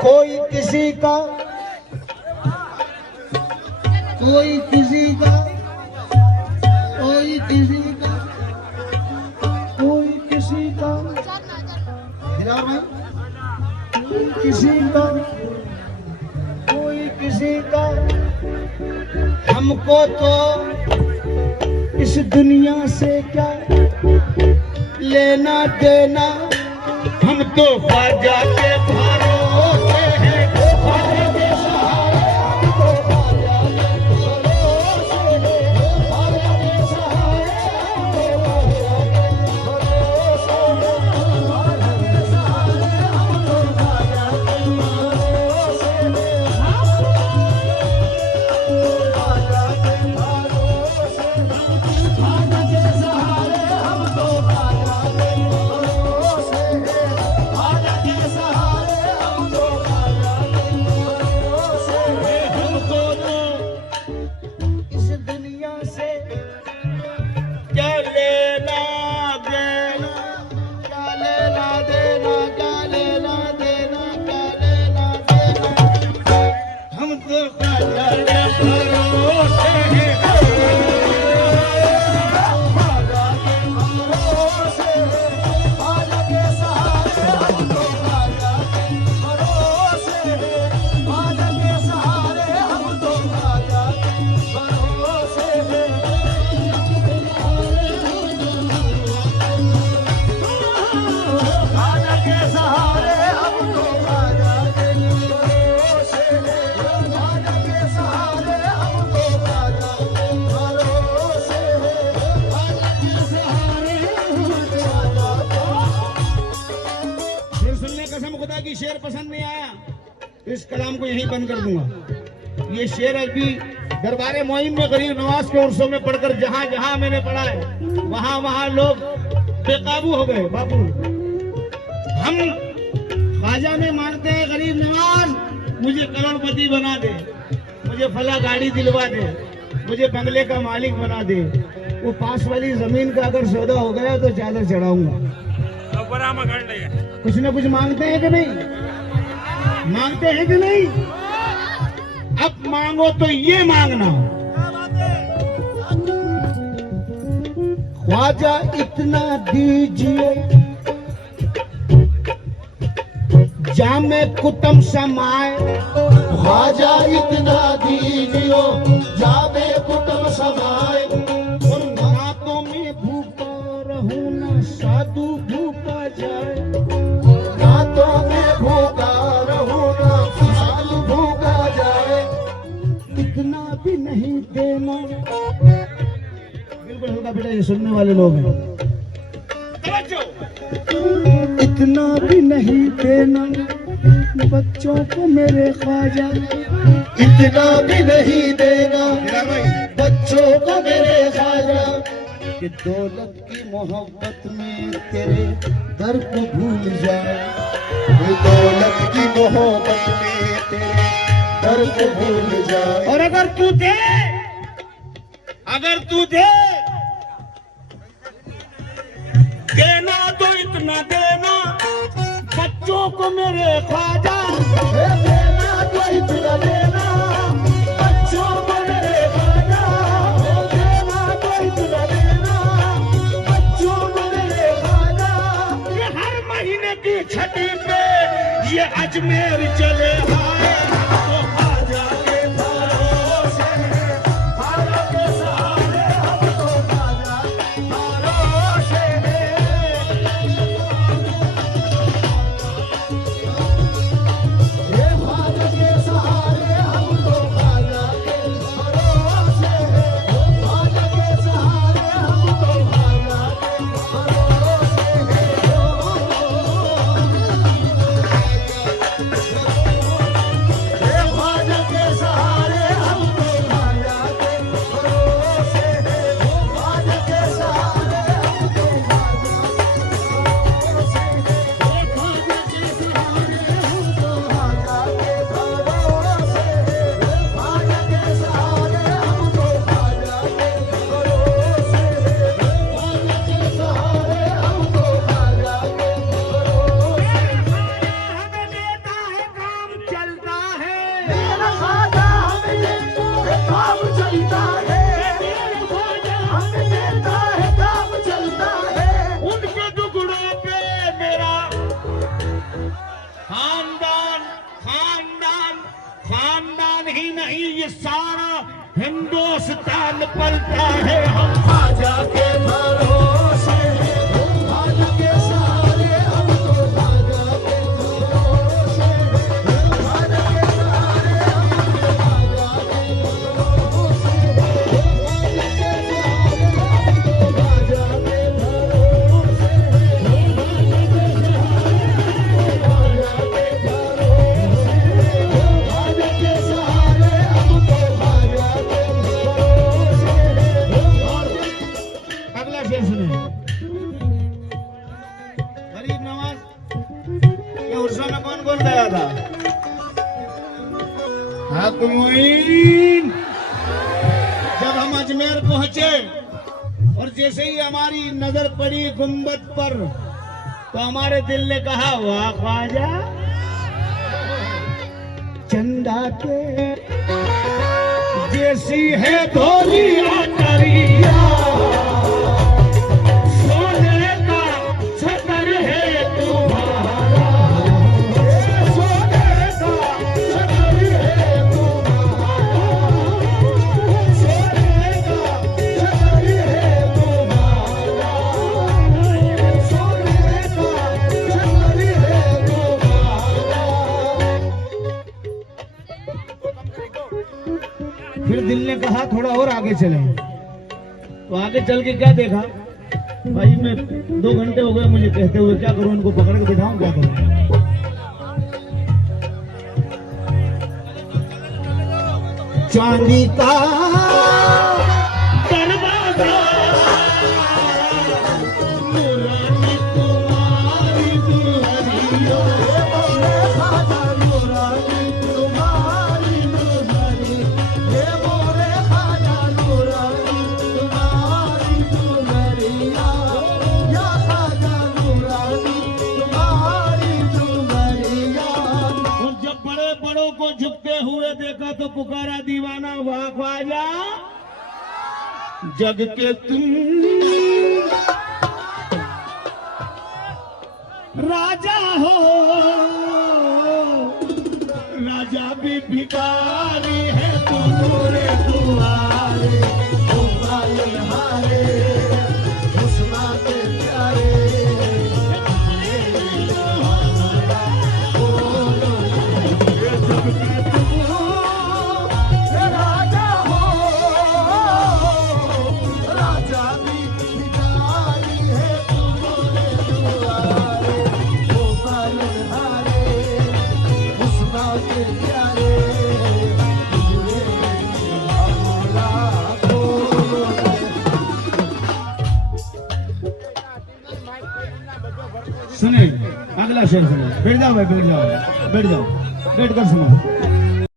कोई किसी का, कोई किसी का, कोई किसी का, कोई किसी का, हिला भाई, कोई किसी का, कोई किसी का, हमको तो इस दुनिया से क्या लेना देना, हम तो ख्वाजा के भरोसे हैं, ख्वाजा के सहारे हमको, ख्वाजा के भरोसे हैं, ख्वाजा के सहारे हमको, ख्वाजा के भरोसे हैं, ख्वाजा के सहारे हमको, ख्वाजा के भरोसे हैं, ख्वाजा के भरोसे, ख्वाजा के सहारे हमको, ख्वाजा के भरोसे हैं, ख्वाजा के सहारे हमको, ख्वाजा के भरोसे हैं, हमको तो इस दुनिया से क्या लेना देना, क्या लेना देना, क्या लेना देना, क्या लेना देना, हम तो ख्वाजा के भरोसे हैं, ख्वाजा के भरोसे हैं, ख्वाजा के सहारे हमको, ख्वाजा के भरोसे हैं, ख्वाजा के सहारे हमको, ख्वाजा के भरोसे हैं, ख्वाजा के सहारे हमको, ख्वाजा के भरोसे हैं, ख्वाजा के सहारे हमको, ख्वाजा के भरोसे हैं, ख्वाजा के सहारे हमको, ख्वाजा के। फिर सुनने कसम खुदा की, शेर पसंद नहीं आया इस कलाम को यहीं बंद कर दूंगा। ये शेर अभी दरबारे मोइन में गरीब नवाज के उर्सों में पढ़कर जहां जहां मैंने पढ़ा है वहां वहां लोग बेकाबू हो गए। बाबू हम ख्वाजा में मानते हैं गरीब नवाज मुझे करोड़पति बना दे, मुझे फला गाड़ी दिलवा दे, मुझे बंगले का मालिक बना दे, वो पास वाली जमीन का अगर सौदा हो गया तो चादर चढ़ाऊंगा। कुछ न कुछ मांगते हैं कि नहीं, मांगते हैं कि नहीं? अब मांगो तो ये मांगना, ख्वाजा इतना दीजिए जामे कुतम समाए, ख्वाजा इतना दीजिए जामे कुतम समाए, और रातों में भूखा रहूं ना साधु भूखा जाए, रातों में भूखा रहूं ना साधु भूखा जाए, इतना भी नहीं देना। बिल्कुल होगा बेटा, ये सुनने वाले लोग हैं। इतना भी नहीं देना बच्चों को मेरे ख्वाजा, इतना भी नहीं देना बच्चों को मेरे ख्वाजा, कि दौलत की मोहब्बत में तेरे दर को भूल जाए, दौलत की मोहब्बत में तेरे दर को भूल जाए। और अगर तू दे देना तो इतना देना बच्चों को मेरे ख्वाजा, देना तो इतना देना बच्चों को मेरे ख्वाजा, देना तो इतना देना बच्चों को मेरे ख्वाजा, ये हर महीने की छठी पे ये अजमेर चले आए, तो ख्वाजा के भरोसे हैं, ख्वाजा के सहारे हमको, ख्वाजा के भरोसे हैं, ये ख्वाजा के सहारे हमको, ख्वाजा के भरोसे हैं, ख्वाजा के सहारे हमको, ख्वाजा के भरोसे हैं, ये ख्वाजा ही नहीं, ये सारा हिंदुस्तान पलता है हम ख्वाजा के भरोसे, ख्वाजा के सहारे हम तो ख्वाजा के भरोसे, ख्वाजा के सहारे हम तो ख्वाजा के भरोसे, ख्वाजा के सहारे हम तो ख्वाजा के भरोसे, ख्वाजा के सहारे हम तो ख्वाजा के भरोसे। अगला शेर सुने। गरीब नवाज ये उर्सा में कौन कौन गया था? हक मुईन। जब हम अजमेर पहुंचे और जैसे ही हमारी नजर पड़ी गुंबद पर तो हमारे दिल ने कहा वाह ख्वाजा, चंदा के जैसी है धोली आटरिया, सोने का छतर है तुम्हारा, सोने का छतर है तुम्हारा, सोने का छतर है तुम्हारा, सोने का छतर है तुम्हारा। फिर दिल ने कहा थोड़ा और आगे चलें। तो आगे चल के क्या देखा भाई, मैं 2 घंटे हो गए मुझे कहते हुए, क्या करूं, इनको पकड़ के बिठाऊं, क्या करूं। चांदी का दरवाजा, नूरानी तुम्हारी दुल्हनिया, नूरानी तुम्हारी दुल्हनी, हे मोरे ख्वाजा नूरानी तुम्हारी दुल्हनिया, या ख्वाजा नूरानी तुम्हारी दुल्हनिया। और जब बड़े बड़ों को झुकते हुए देखा तो पुकारा दीवाना वाह ख्वाजा, जग के तुम राजा हो, राजा भी भिखारी है तुम्हारे दुआरे, ओ पालनहारे हुस्ना के प्यारे, राजा हो, राजा भी भिखारी है तुम्हारे दुआरे, ओ पालनहारे हुस्ना के प्यारे, सुने अगला शेर सुने। बैठ जाओ भाई, बैठ जाओ, बैठ जाओ, बैठ कर सुनो।